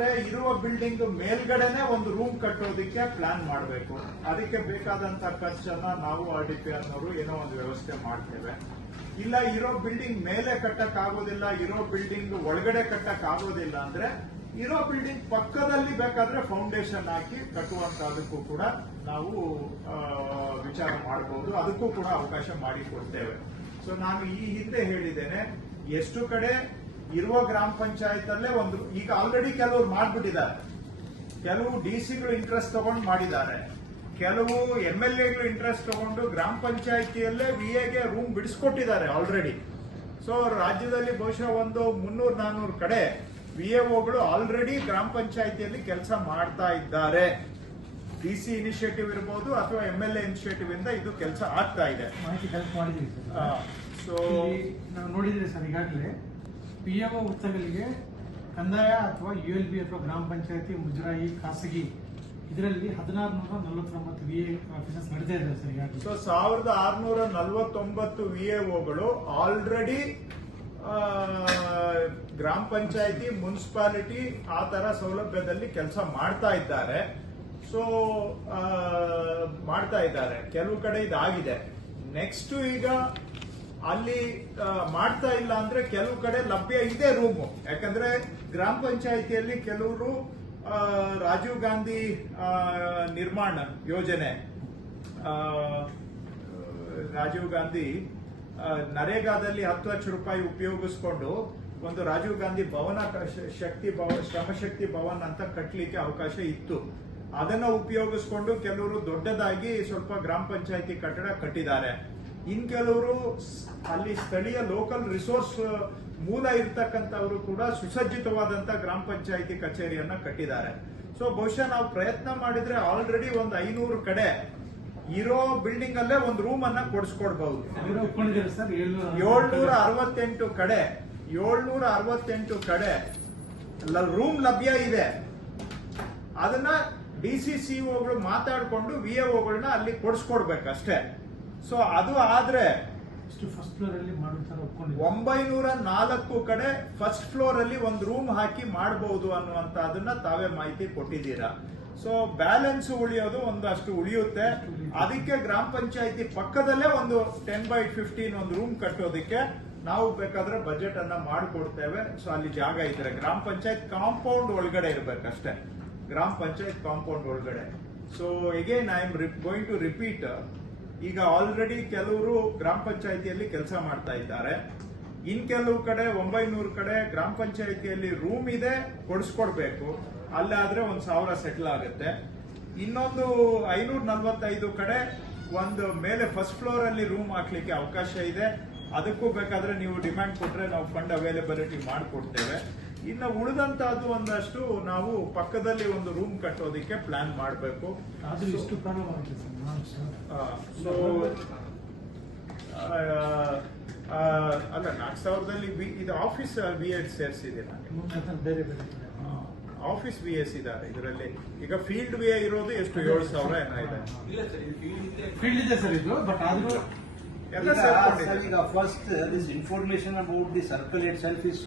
ಇರುವ ಬಿಲ್ಡಿಂಗ್ ಮೇಲ್ಗಡೆನೆ ಒಂದು ರೂಮ್ ಕಟ್ಟೋದಕ್ಕೆ ಪ್ಲಾನ್ ಮಾಡಬೇಕು. ಅದಕ್ಕೆ ಬೇಕಾದಂತ ಖರ್ಚನ್ನ ನಾವು ಆರ್ ಡಿ ಪಿ ಅನ್ನೋರು ಏನೋ ಒಂದು ವ್ಯವಸ್ಥೆ ಮಾಡ್ತೇವೆ. ಇಲ್ಲ, ಇರೋ ಬಿಲ್ಡಿಂಗ್ ಮೇಲೆ ಕಟ್ಟಕ್ ಆಗೋದಿಲ್ಲ ಇರೋ ಬಿಲ್ಡಿಂಗ್ ಒಳಗಡೆ ಕಟ್ಟಕ್ ಆಗೋದಿಲ್ಲ ಅಂದ್ರೆ ಇರೋ ಬಿಲ್ಡಿಂಗ್ ಪಕ್ಕದಲ್ಲಿ ಬೇಕಾದ್ರೆ ಫೌಂಡೇಶನ್ ಹಾಕಿ ಕಟ್ಟುವಂತದಕ್ಕೂ ಕೂಡ ನಾವು ವಿಚಾರ ಮಾಡಬಹುದು ಅದಕ್ಕೂ ಕೂಡ ಅವಕಾಶ ಮಾಡಿಕೊಡ್ತೇವೆ. ಸೊ ನಾನು ಈ ಹಿಂದೆ ಹೇಳಿದ್ದೇನೆ, ಎಷ್ಟು ಕಡೆ ಇರುವ ಗ್ರಾಮ ಪಂಚಾಯತ್ ಅಲ್ಲೇ ಒಂದು. ಈಗ ಆಲ್ರೆಡಿ ಕೆಲವರು ಮಾಡ್ಬಿಟ್ಟಿದ್ದಾರೆ. ಕೆಲವು ಡಿ ಸಿಗಳು ಇಂಟ್ರೆಸ್ಟ್ ತಗೊಂಡು ಮಾಡಿದ್ದಾರೆ. ಕೆಲವು ಎಂ ಎಲ್ ಎಗಳು ಇಂಟ್ರೆಸ್ಟ್ ತಗೊಂಡು ಗ್ರಾಮ ಪಂಚಾಯತಿಯಲ್ಲೇ ವಿ ಎಗೆ ರೂಮ್ ಬಿಡಿಸ್ಕೊಟ್ಟಿದ್ದಾರೆ ಆಲ್ರೆಡಿ ಸೊ ರಾಜ್ಯದಲ್ಲಿ ಬಹುಶಃ ಒಂದು ಮುನ್ನೂರ್ ನಾನೂರು ಕಡೆ ವಿ ಎಗಳು ಆಲ್ರೆಡಿ ಗ್ರಾಮ ಪಂಚಾಯತಿಯಲ್ಲಿ ಕೆಲಸ ಮಾಡ್ತಾ ಇದ್ದಾರೆ. ಡಿ ಸಿ ಇನಿಷಿಯೇಟಿವ್ ಇರ್ಬೋದು ಅಥವಾ ಎಂ ಎಲ್ ಎ ಇನಿಷಿಯೇಟಿವ್ ಇಂದ ಇದು ಕೆಲಸ ಆಗ್ತಾ ಇದೆ. ಮಾಹಿತಿ ಹೆಲ್ಪ್ ಮಾಡಿದ್ರಿ ಸರ್. ಸೊ ನಾವು ನೋಡಿದ್ರೆ ಸರ್ ಈಗಾಗಲೇ. ಪಿ ಎಂ ವೃತ್ತಗಳಿಗೆ ಕಂದಾಯ ಅಥವಾ ಯು ಎಲ್ ಬಿ ಅಥವಾ ಗ್ರಾಮ ಪಂಚಾಯತಿ, ಮುಜರಾಯಿ, ಖಾಸಗಿ ಇದರಲ್ಲಿ ಹದಿನಾರು ನೂರ ನಲವತ್ತೊಂಬತ್ತು ವಿ ಎ ಆಫೀಸಸ್ ನಡೆದೇ ಇದೆ ಸರ್ ಸೊ ಸಾವಿರದ ಆರುನೂರ ನಲವತ್ತೊಂಬತ್ತು ವಿ ಎ ಒಗಳು ಆಲ್ರೆಡಿ ಗ್ರಾಮ ಪಂಚಾಯತಿ, ಮುನ್ಸಿಪಾಲಿಟಿ ಆ ತರ ಸೌಲಭ್ಯದಲ್ಲಿ ಕೆಲಸ ಮಾಡ್ತಾ ಇದ್ದಾರೆ. ಸೊ ಮಾಡ್ತಾ ಇದ್ದಾರೆ. ಕೆಲವು ಕಡೆ ಇದಾಗಿದೆ. ನೆಕ್ಸ್ಟ್ ಈಗ ಅಲ್ಲಿ ಮಾಡ್ತಾ ಇಲ್ಲ ಅಂದ್ರೆ ಕೆಲವು ಕಡೆ ಲಭ್ಯ ಇದೆ ರೂಮು ಯಾಕಂದ್ರೆ ಗ್ರಾಮ ಪಂಚಾಯಿತಿಯಲ್ಲಿ ಕೆಲವರು ರಾಜೀವ್ ಗಾಂಧಿ ನಿರ್ಮಾಣ ಯೋಜನೆ ರಾಜೀವ್ ಗಾಂಧಿ ನರೇಗಾದಲ್ಲಿ ಹತ್ತು ಲಕ್ಷ ರೂಪಾಯಿ ಉಪಯೋಗಿಸ್ಕೊಂಡು ಒಂದು ರಾಜೀವ್ ಗಾಂಧಿ ಭವನ ಶಕ್ತಿ ಭವ, ಶ್ರಮಶಕ್ತಿ ಭವನ ಅಂತ ಕಟ್ಟಲಿಕ್ಕೆ ಅವಕಾಶ ಇತ್ತು. ಅದನ್ನ ಉಪಯೋಗಿಸ್ಕೊಂಡು ಕೆಲವರು ದೊಡ್ಡದಾಗಿ ಸ್ವಲ್ಪ ಗ್ರಾಮ ಪಂಚಾಯತಿ ಕಟ್ಟಡ ಕಟ್ಟಿದ್ದಾರೆ. ಇನ್ ಕೆಲವರು ಸ್- ಅಲ್ಲಿ ಸ್ಥಳೀಯ ಲೋಕಲ್ ರಿಸೋರ್ಸ್ ಮೂಲ ಇರ್ತಕ್ಕಂಥವರು ಕೂಡ ಸುಸಜ್ಜಿತವಾದಂತ ಗ್ರಾಮ ಪಂಚಾಯಿತಿ ಕಚೇರಿಯನ್ನ ಕಟ್ಟಿದ್ದಾರೆ. ಸೊ ಬಹುಶಃ ನಾವು ಪ್ರಯತ್ನ ಮಾಡಿದ್ರೆ ಆಲ್ರೆಡಿ ಒಂದು ಐನೂರು ಕಡೆ ಇರೋ ಬಿಲ್ಡಿಂಗ್ ಅಲ್ಲೇ ಒಂದು ರೂಮ್ ಅನ್ನ ಕೊಡಿಸ್ಕೊಡ್ಬಹುದು. ಏಳ್ನೂರ ಅರವತ್ತೆಂಟು ಕಡೆ ಏಳ್ನೂರ ಅರವತ್ತೆಂಟು ಕಡೆ ರೂಮ್ ಲಭ್ಯ ಇದೆ. ಅದನ್ನ ಡಿ ಸಿ ಸಿಒಗಳು ಮಾತಾಡಿಕೊಂಡು ವಿ ಎಒಗಳನ್ನ ಅಲ್ಲಿ ಕೊಡಿಸ್ಕೊಡ್ಬೇಕಷ್ಟೇ. ಸೊ ಅದು ಆದ್ರೆ ಇಷ್ಟು ಫಸ್ಟ್ ಫ್ಲೋರ್ ಅಲ್ಲಿ ಒಂಬೈನೂರ ನಾಲ್ಕು ಕಡೆ ಫಸ್ಟ್ ಫ್ಲೋರ್ ಅಲ್ಲಿ ಒಂದು ರೂಮ್ ಹಾಕಿ ಮಾಡಬಹುದು ಅನ್ನುವಂತ ಅದನ್ನ ತಾವೇ ಮಾಹಿತಿ ಕೊಟ್ಟಿದ್ದೀರಾ? ಸೊ ಬ್ಯಾಲೆನ್ಸ್ ಉಳಿಯೋದು ಒಂದಷ್ಟು ಉಳಿಯುತ್ತೆ. ಅದಕ್ಕೆ ಗ್ರಾಮ ಪಂಚಾಯತಿ ಪಕ್ಕದಲ್ಲೇ ಒಂದು ಟೆನ್ ಬೈ ಫಿಫ್ಟೀನ್ ಒಂದು ರೂಮ್ ಕಟ್ಟೋದಕ್ಕೆ ನಾವು ಬೇಕಾದ್ರೆ ಬಜೆಟ್ ಅನ್ನ ಮಾಡಿಕೊಡ್ತೇವೆ. ಸೊ ಅಲ್ಲಿ ಜಾಗ ಇದ್ರೆ ಗ್ರಾಮ ಪಂಚಾಯತ್ ಕಾಂಪೌಂಡ್ ಒಳಗಡೆ ಇರ್ಬೇಕಷ್ಟೇ. ಗ್ರಾಮ ಪಂಚಾಯತ್ ಕಾಂಪೌಂಡ್ ಒಳಗಡೆ. So again I am going to repeat ಈಗ ಆಲ್ರೆಡಿ ಕೆಲವರು ಗ್ರಾಮ ಪಂಚಾಯಿತಿಯಲ್ಲಿ ಕೆಲಸ ಮಾಡ್ತಾ ಇದ್ದಾರೆ. ಇನ್ ಕೆಲವು ಕಡೆ ಒಂಬೈನೂರು ಕಡೆ ಗ್ರಾಮ ಪಂಚಾಯಿತಿಯಲ್ಲಿ ರೂಮ್ ಇದೆ, ಕೊಡಿಸ್ಕೊಡ್ಬೇಕು. ಅಲ್ಲಾದ್ರೆ ಒಂದು ಸಾವಿರ ಸೆಟ್ಲ್ ಆಗುತ್ತೆ. ಇನ್ನೊಂದು ಐನೂರ ನಲ್ವತ್ತೈದು ಕಡೆ ಒಂದು ಮೇಲೆ ಫಸ್ಟ್ ಫ್ಲೋರ್ ಅಲ್ಲಿ ರೂಮ್ ಹಾಕ್ಲಿಕ್ಕೆ ಅವಕಾಶ ಇದೆ. ಅದಕ್ಕೂ ಬೇಕಾದ್ರೆ ನೀವು ಡಿಮ್ಯಾಂಡ್ ಕೊಟ್ರೆ ನಾವು ಫಂಡ್ ಅವೈಲಬಿಲಿಟಿ ಮಾಡಿಕೊಡ್ತೇವೆ. ಇನ್ನು ಉಳಿದಂತಹದ್ದು ಒಂದಷ್ಟು ನಾವು ಪಕ್ಕದಲ್ಲಿ ಒಂದು ರೂಮ್ ಕಟ್ಟೋದಕ್ಕೆ ಪ್ಲಾನ್ ಮಾಡಬೇಕು. ಸೊ ಅಲ್ಲ ನಾಲ್ಕು ಸಾವಿರದಲ್ಲಿ ಬಿ ಇದು ಆಫೀಸ್ ಬಿ ಎಡ್ ಕಡೆ. ಆಫೀಸ್ ಬಿ ಎಸ್ ಇದ್ದಾರೆ ಇದರಲ್ಲಿ. ಈಗ ಫೀಲ್ಡ್ ವಿ ಇರೋದು ಎಷ್ಟು? ಏಳು ಸಾವಿರ ಏನೋ ಇದೆ. ಫೀಲ್ಡ್ ಇದೆ ಸರ್ ಇದು ಬಟ್ ಆದ್ರೂ ಎಲ್ಲ ಈಗ ಸರ್, ಈಗ first this information about the circle itself is